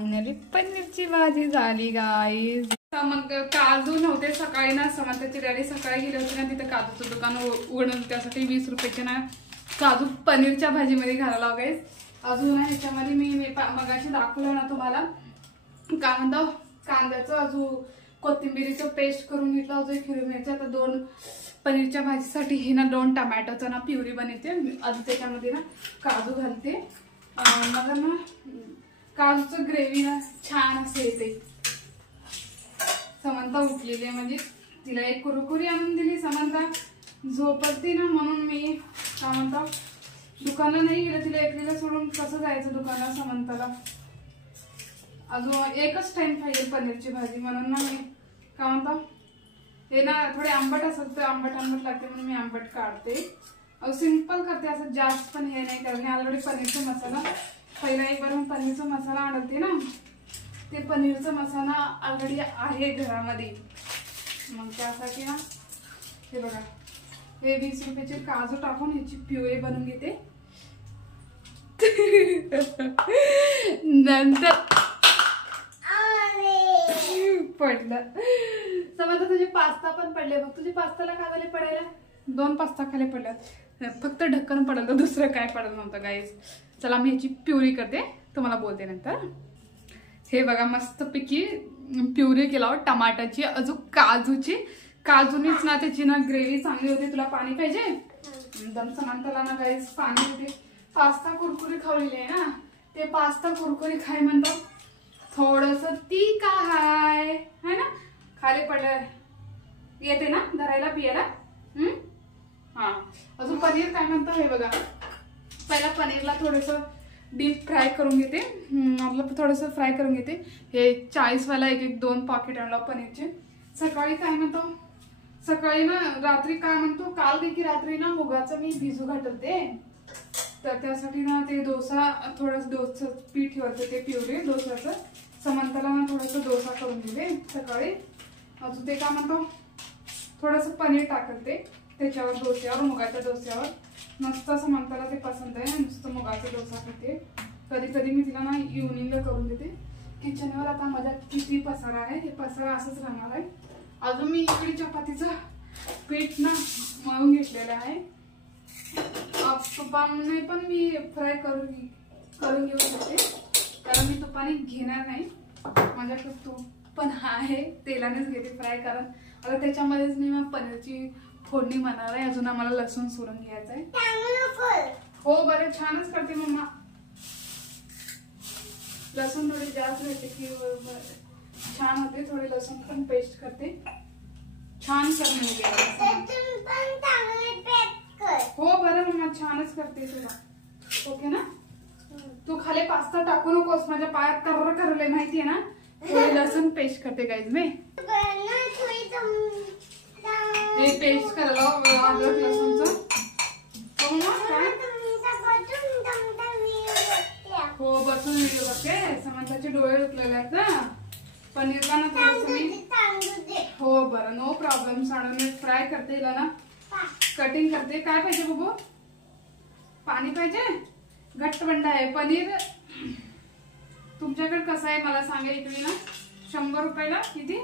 Finally पनीरची भाजी झाली गाईज. मग काजू नव्हते सकाळी ना, समंताची डॅडी सकाळी गेले होते ना तिथे काजूचं दुकान उघडून, त्यासाठी 20 रुपयाचे ना काजू पनीरच्या भाजीमध्ये घालायला गाईज. अजून ना ह्याच्यामध्ये मी मगाशी दाखवलं ना तुम्हाला काय म्हणतो कांद्याचं अजून कोथिंबीरीचं पेस्ट करून घेतलं, अजून हिरवी मिरची. आता 2 पनीरच्या भाजीसाठी हे ना 2 टमॅटोचं ना प्युरी बनवते. अजून त्याच्यामध्ये ना काजू घालते. मला ना काजूचं ग्रेव्ही ना छान असं येते. समंता उठलेली आहे, म्हणजे तिला एक कुरकुरी आणून दिली. समंता झोपती ना म्हणून मी काय म्हणतो दुकानाला नाही गेलं, तिला एकलीला सोडून कसं जायचं दुकानाला समंताला. अजून एकच टाइम पाहिजे पनीरची भाजी म्हणून ना मी काय म्हणतो हे ना थोडे आंबट असत तर आंबट लागते म्हणून मी आंबट काढते. सिंपल करते, असं जास्त पण हे नाही करणे. ऑलरेडी पनीरचा मसाला पहिला एक बार पनीरचा मसाला आणते ना, ते पनीरचा मसाला ऑलरेडी आहे घरामध्ये. मग त्यासाठी ना हे बघा हे 20 रुपयाचे काजू टाकून ह्याची प्युरी बनवून घेते. नंतर पडलं समजा तुझे पास्ता पण पडले. बघ तुझे पास्ताला काय झाले पडायला, 2 पास्ता खाली पडल्यात. फक्त ढक्कन पडलं तर दुसरं काय पडलं नव्हतं गाईज. चला मी ह्याची प्युरी करते, तुम्हाला बोलते नंतर. हे बघा मस्त पैकी प्युरी केला टमाटाची अजून काजूची. काजूनीच ना त्याची ना ग्रेव्ही चांगली होती. तुला पाणी पाहिजे एकदम समांतला ना गाईज पाणी होते. पास्ता कुरकुरी खावलेली आहे ना, ते पास्ता कुरकुरी खाय म्हणतो थोडस ती का हाय है ना. खाली पडलं येते ना धरायला पियाला. हा अजून पनीर काय म्हणतो हे बघा. पहिला पनीरला थोडस डीप फ्राय करून घेते. आपलं थोडस फ्राय करून घेते. हे 40 वाला 1-2 पॉकेट आणला पनीरचे. सकाळी काय म्हणतो सकाळी ना रात्री काय म्हणतो काल की रात्री ना मुगाचं मी भिजू घालते, तर त्यासाठी ना ते डोसा थोडस डोसा पीठ ठेवते ते प्युरी डोसाचं. समंताला ना थोडस डोसा करून दिले सकाळी. अजून ते काय म्हणतो थोडस पनीर टाकते त्याच्यावर डोस्यावर, मुगाच्या डोस्यावर. मस्त समंताला ते पसंत आहे, नुसतं मुगाचा डोसा खाते. कधी कधी मी तिला ना इव्हनिंगला करून देते. किचनवर आता माझ्या किती पसारा आहे, हे पसारा असंच राहणार आहे. अजून मी इकडे चपातीचं पीठ ना मळून घेतलेलं आहे. तुपाने पण मी फ्राय करून घेऊ शकते, कारण मी तुपाने घेणार नाही. माझ्याकडे तूप पण आहे, तेलानेच घेते फ्राय. कारण आता त्याच्यामध्येच मी मग पनीरची फोडणी बनवणार आहे. अजून आम्हाला लसूण सोलून घ्यायचं आहे. हो बरं छानच करते मम्मा. लसूण थोडे जास्त घेते की छान होते. थोडे लसूण पण पेस्ट करते, छान करून हो बरं मम्मा छानच करते तुला. ओके ना. तू खाली पास्ता टाकू नकोस, माझ्या पायात कर्र करले माहितीये ना. थोडे लसूण पेस्ट करते गाईज मी. हे पेस्ट करायला अद्रक लसूणचं. हो बसून व्हिडिओ बघते. समंताचे डोळे दुखलेले आहेत ना. पनीरला ना थोडंसं मी हो बरं नो प्रॉब्लेम. साडून मी फ्राय करते हिला ना, कटिंग करते. काय पाहिजे बघू, पाणी पाहिजे. घट्टबंड आहे पनीर. तुमच्याकडे कसं आहे मला सांगा. इकडे ना 100 रुपयाला किती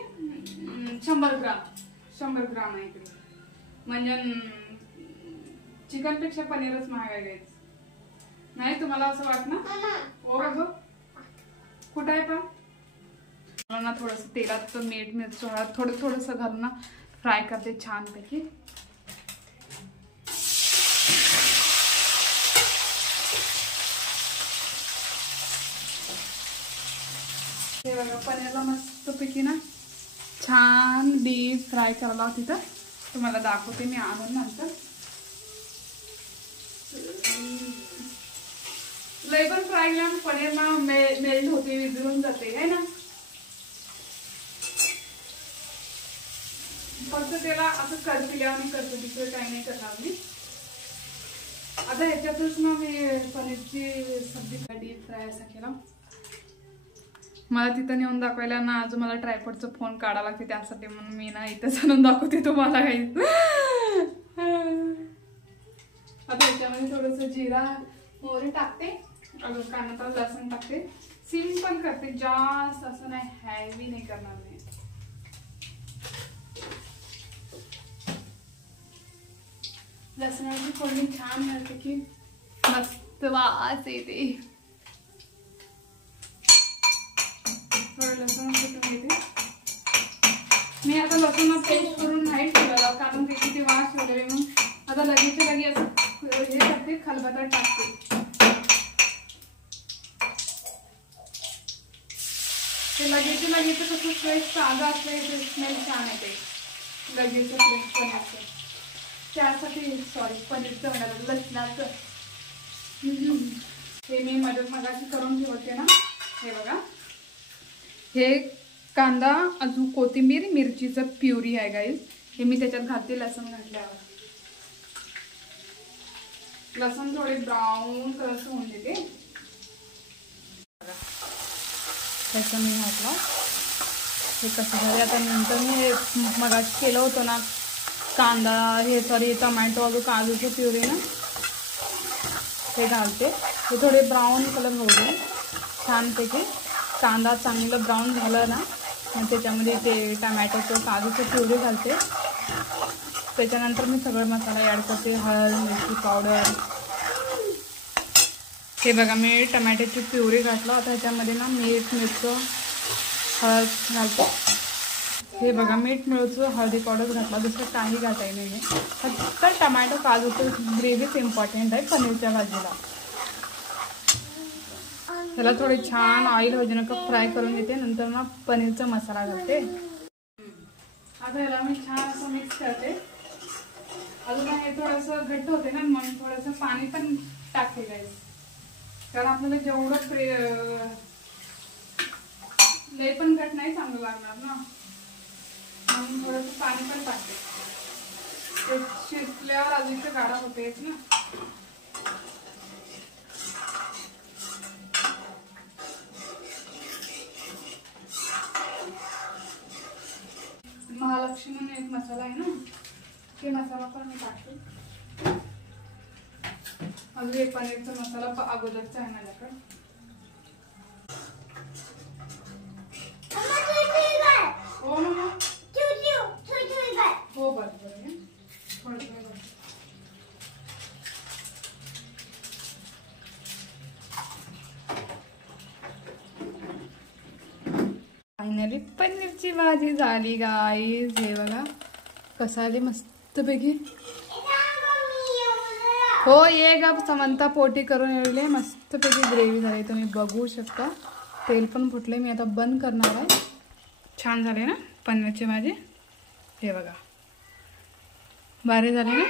100 ग्राम आहे इकडे. म्हणजे चिकनपेक्षा पनीरच महाग आहे नाही, तुम्हाला असं वाटणार. हो बघ कुठं आहे पण मला ना थोडस तेलात मीठ मिरची थोडस घालून ना फ्राय करते छानपैकी. हे बघा पनीरला मस्तपैकी ना छान डीप फ्राय करायला तिथं. तुम्हाला दाखवते मी आणून नंतर. लय पण फ्राय केला पनीर ना मेल्ट होते, विझरून जाते है ना. फक्त त्याला असं करपिल्यावर करतो, दुसरं काही नाही करणार मी. आता ह्याच्यातच ना मी पनीरची सब्जी डीप फ्राय असा केला. मला तिथं नेऊन दाखवायला ना अजून मला ट्रायपॉडचा फोन काढावा लागते त्यासाठी, म्हणून मी ना इथंच आणून दाखवते तुम्हाला काही. आता ह्याच्यामध्ये थोडंसं जिरा मोहरी टाकते, अजून काय म्हणतात लसूण टाकते. सिंपल करते, जास्त असं नाही, हेवी नाही करणार मी. लसणाची फोडणी छान मिळते की मस्त वास येते. थोडं लसूण कुटून घेते मी. आता लसूण पेस्ट करून नाही ठेवला कारण ते किती वास वगैरे, मग आता लगेच लगे असं हे करते, खलबत्त्यात टाकते. ते लगेच कसं फ्रेश ताजा असलं स्मेल छान येते लगेच फ्रेश पनीरचं. त्यासाठी सॉरी पनीरचं म्हणाला, लसणाचं. हे मी मगाशी करून ठेवते ना. हे बघा, हे कांदा अजून कोथिंबीर मिरचीचं प्युरी आहे गाईस. हे मी त्याच्यात घालते लसूण घातल्यावर. लसूण थोडे ब्राऊन कलरचं होऊन देते. त्याचं मी घातलं. हे कसं झालं आता. नंतर मी हे मगाशी केलं होतं ना कांदा, हे सॉरी टोमॅटो अजून काजूची प्युरी ना, ते घालते. हे थोडे ब्राऊन कलर होऊ दे छानपैकी. कांदा चांगलं ब्राऊन झालं ना, मग त्याच्यामध्ये ते टमॅटोचं काजूचं प्युरी घालते. त्याच्यानंतर मी सगळं मसाला ॲड करते, हळद, मिरची पावडर. हे बघा मी टमॅटोची प्युरी घातलं. आता ह्याच्यामध्ये ना मीठ, मिरचं, हळद घालते. हे बघा मीठ, मिरचं, हळदी पावडर घातला, दुसरं काही घालायचं नाही. फक्त टमॅटो काजूचं ग्रेव्हीच इम्पॉर्टंट आहे पनीरच्या भाजीला. त्याला थोडे छान ऑइल भाजीनंतर फ्राय करून घेते. नंतर मग पनीरचा मसाला घालते. आता याला मी छान असं मिक्स करते. अजून हे थोडंसं घट्ट होते ना, मग थोडंसं पाणी पण टाकते गाईस. कारण आपल्याला जेवढं लय पण घट नाही चांगलं लागणार ना, म्हणून थोडंसं पाणी पण टाकते. ते शिजल्यावर अजून ते गाढा होतेच ना. महालक्ष्मी म्हणून एक मसाला आहे ना, ते मसाला पण मी टाकते. अजून एक पनीरचा मसाला अगोदरचा आहे माझ्याकडे. हो ना, हो बरं थोडं. फायनली पनीरची भाजी झाली गाईज. हे बघा कसं आली मस्तपैकी. हो ये ग समंता, पोटी करून येईल. मस्तपैकी ग्रेव्ही झाली, तुम्ही बघू शकता. तेल पण फुटले. मी आता बंद करणार आहे. छान झाले ना पनीरची भाजी. हे बघा भारी झाले ना.